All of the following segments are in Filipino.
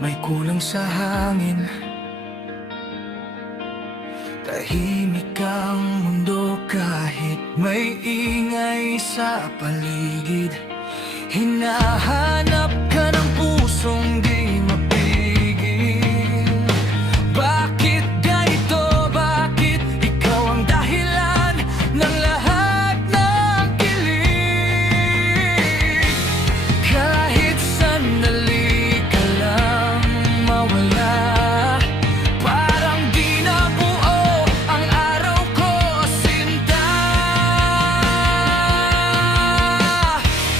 may kulang sa hangin. Tahimik ang mundo kahit may ingay sa paligid. Hinahanap ka ng pusong di mapigil. Bakit ganito? Bakit ikaw ang dahilan ng lahat ng kilig? Kahit sandali ka lang mawala, parang di nabuo ang araw ko, sinta.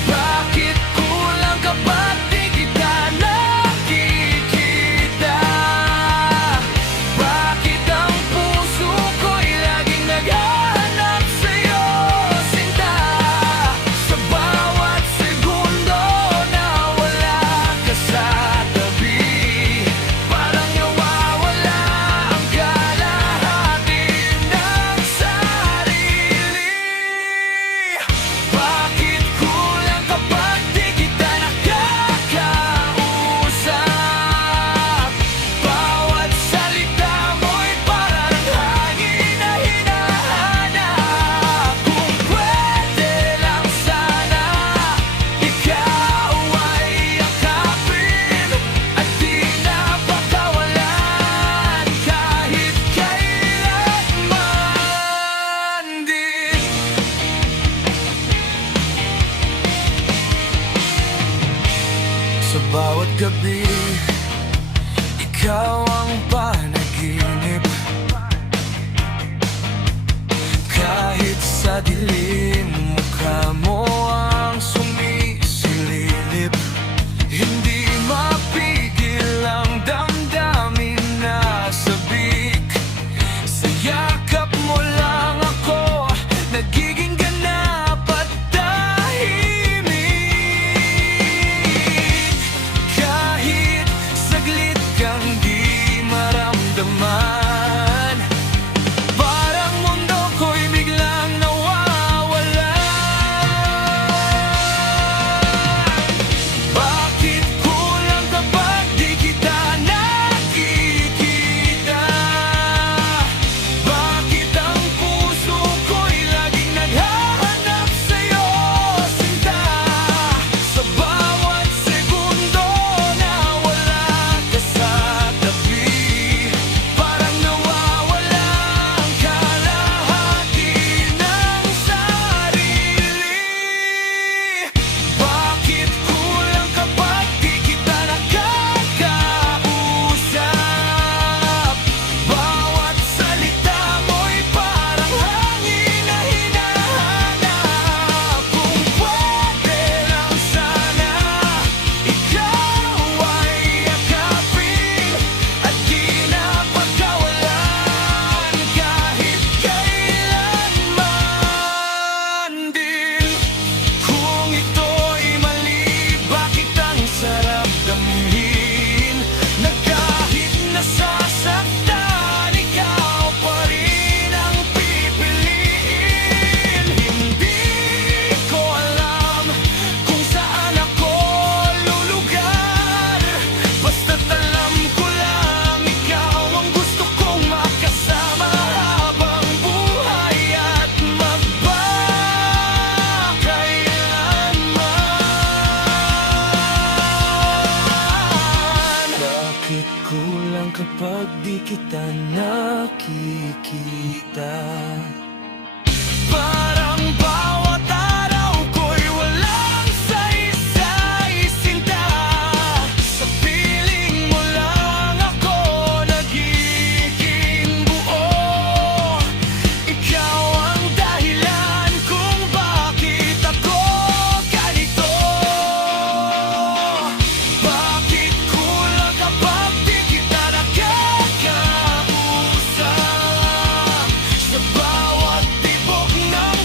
Bakit kulang kapag di kita nakikita? Bakit ang puso ko'y laging naghahanap sa'yo, sinta? Sa bawat segundo na wala ka sa tabi, parang nawawala ang kalahati ng sarili. Bakit kulang kapag di kita nakakausap? Bawat salita mo'y parang hangin na hinahanap. Kung pwede lang sana, ikaw ay yakapin at di napakawalan kahit kailanman din. Sa bawat gabi, ikaw ang panaginip. Kahit sa dilim, mukha mo ang sumisilip. Hindi mapigil ang damdamin na sabik. Sa yakap mo lang ako nagiging ganap at tahimik. Kahit saglit kang di maramdaman, parang mundo ko'y biglang nawawala. Bakit kulang kapag di kita nakikita? Bakit ang puso ko'y laging naghahanap sa'yo, sinta? Sa bawat segundo na wala ka sa tabi, parang nawawala ang kalahati ng sarili. Bakit kulang kapag di kita nakakausap? Bawat salita mo'y parang hangin na hinahanap. Kung pwede lang sana, ikaw ay yakapin at di napakawalan kahit kailanman din. Kung ito'y mali, bakit ang sarap damhin na kahit nasasaktan, ikaw pa rin ang pipiliin? Hindi ko alam kung saan ako lulugar, basta't alam ko lang ikaw ang gusto kong makasama habang buhay at magpakailanman. Bakit kulang kapag di kita nakikita? Parang bawat araw ko'y walang saysay, sinta. Sa piling mo lang ako nagiging buo. Ikaw ang dahilan kung bakit ako ganito. Bakit kulang kapag di kita nakakausap? Sa bawat tibok ng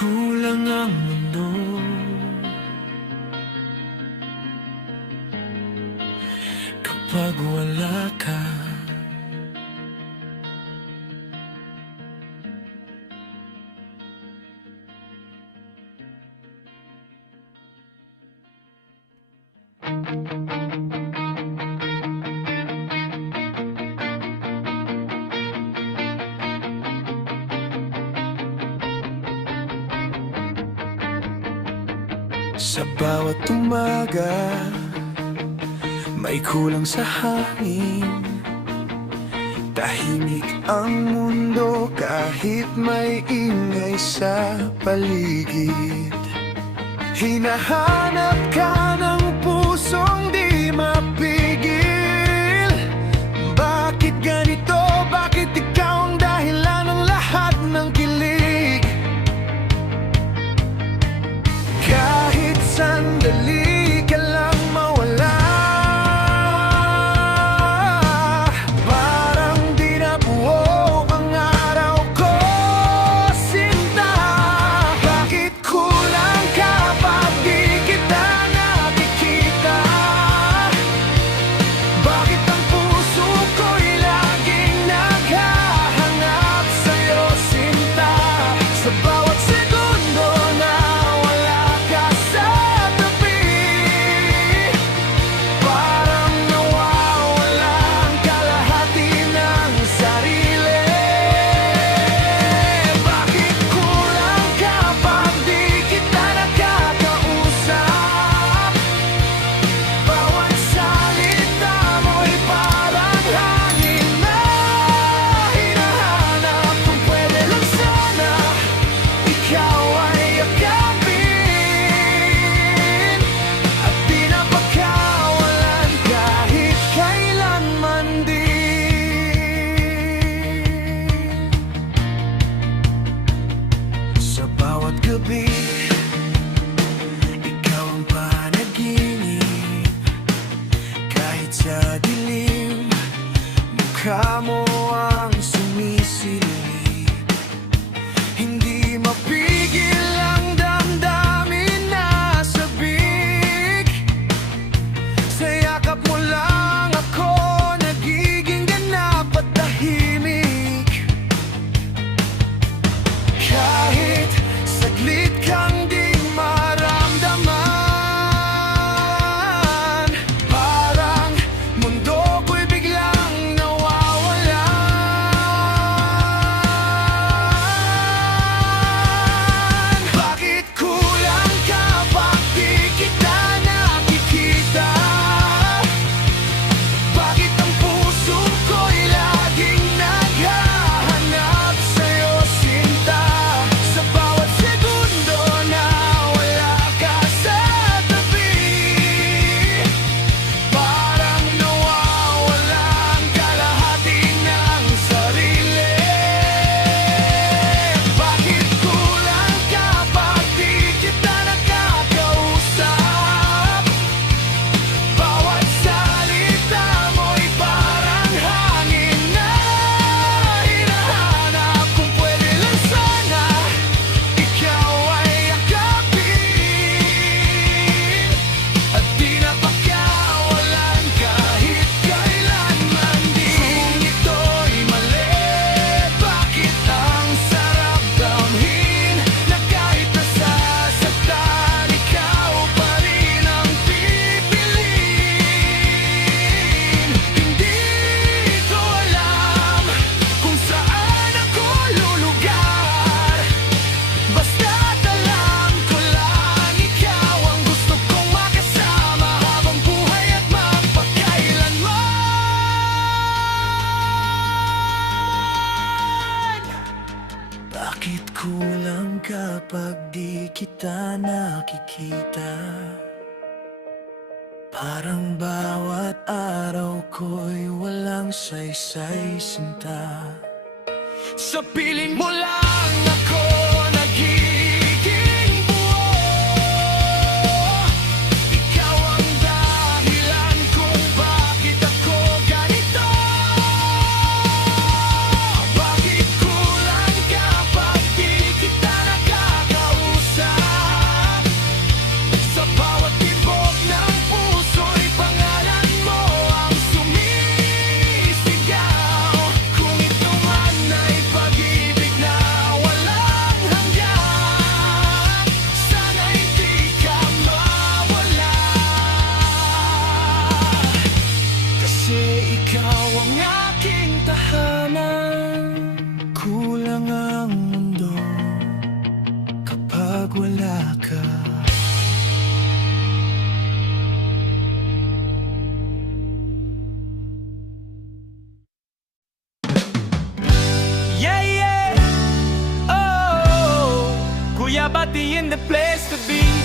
kulang ang mundo kapag wala ka. Sa bawat umaga, may kulang sa hangin. Tahimik ang mundo kahit may ingay sa paligid. Hinahanap ka ng pusong di mapigil. Bakit ganito? Bakit ikaw ang dahilan ng lahat ng kilig? Kahit sandali ka lang mawala, parang di nabuo ang araw ko, sinta. Bakit kulang ka pag di kita nakikita? Bakit ang puso ko'y laging naghahanap sa'yo, sinta? Sa bawat segundo na wala ka sa tabi, parang nawawala ang kalahati ng sarili. Bakit kulang ka pag di kita nakakausap? Bawat salita mo'y parang hangin na hinahanap. Kung pwede lang sana ikaw ay yakapin at di na pagkawalan kahit kailanman din. Sa bawat gabi, ikaw ang panaginip. Kahit sa dilim, mukha mo ang sumisilip. Hindi mapigil ang damdamin na sabik. Sa yakap mo lang ako nagiging ganap at tahimik. Kahit saglit kang di maramdaman, parang mundo ko'y biglang nawawalan. Bakit kulang ka pag di kita nakikita? Bakit ang puso ko'y laging naghahanap sa'yo, sinta? Sa bawat segundo na wala ka sa tabi, parang nawawala ang kalahati ng sarili. Bakit kulang ka pag di kita nakakausap? Bawat salita mo'y parang hangin na hinahanap. Kung pwede lang sana ikaw ay yakapin at di na pagkawalan kahit kailanman din. Kung ito'y mali, bakit ang sarap damhin na kahit nasasaktan, ikaw pa rin ang pipiliin? Hindi ko alam kung saan ako lulugar, basta't alam ko lang ikaw ang gusto kong makasama habang buhay at mapagkailanman. Bakit kulang kapag di kita nakikita? Parang bawat araw ko'y walang saysay, sinta. Sa piling mo lang ako nagiging buo. Ikaw ang dahilan kung bakit ako ganito. Bakit kulang ka pag di kita nakakausap? Kuya Bati in the place to be.